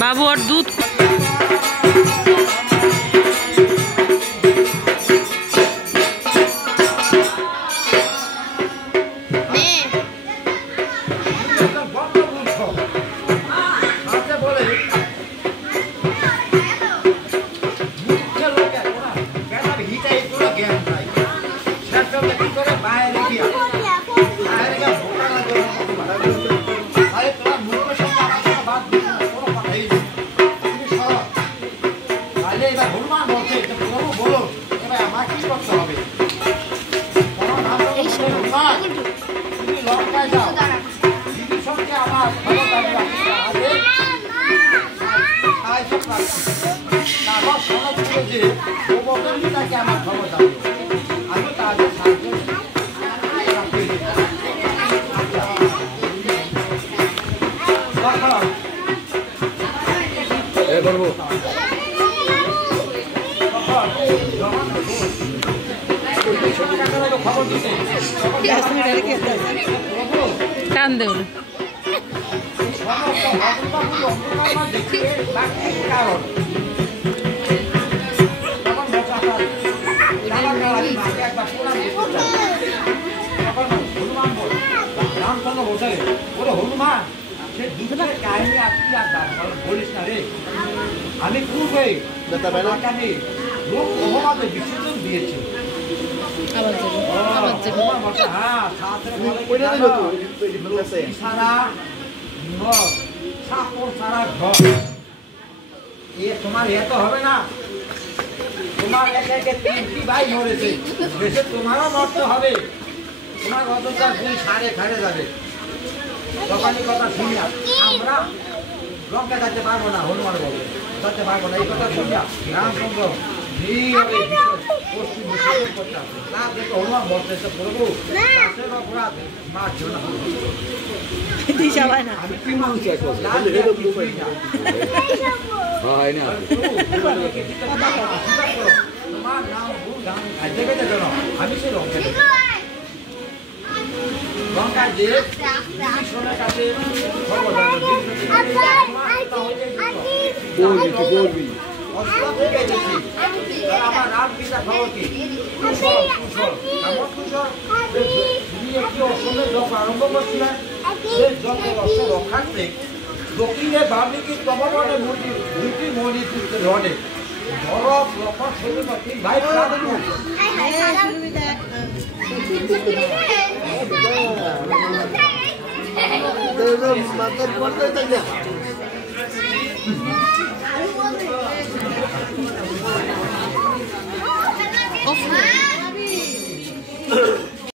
बाबू और दूध कांदे আমি পূর্বে লোক ভগবানের বিসর্জন দিয়েছে তোমার এত হবে না, তোমার একে একে 3টি ভাই মরেছে, দেশে তোমারও মরতে হবে, তোমার অতটা দুই সাড়ে খাড়ে যাবে। সকালের কথা শুনিয়া আমরা লঙ্কা যাতে পারবো না, হনুমান বলবে যাতে পারবো না, এই কথা শুনিয়া রামচন্দ্র পশ্চিম করতে আসে না, দেখো হনুমান বলতেছে প্রভু অপরাধ মার জন্য আমি কি মানুষ তোমার নাম ভুল গান দেবে না, আমি সে লঙ্কা যে সোনার কাছে আমার রাম পিতা খবর কি অসমের যজ্ঞ আরম্ভ করছিলেন, সেই যজ্ঞ রক্ষার্থে দক্ষিণে বাল্মীকি তপবনে মূর্তি 2টি মণি পুত্রের রডে ভরত লক্ষণ সৈন্য 3 ভাই Of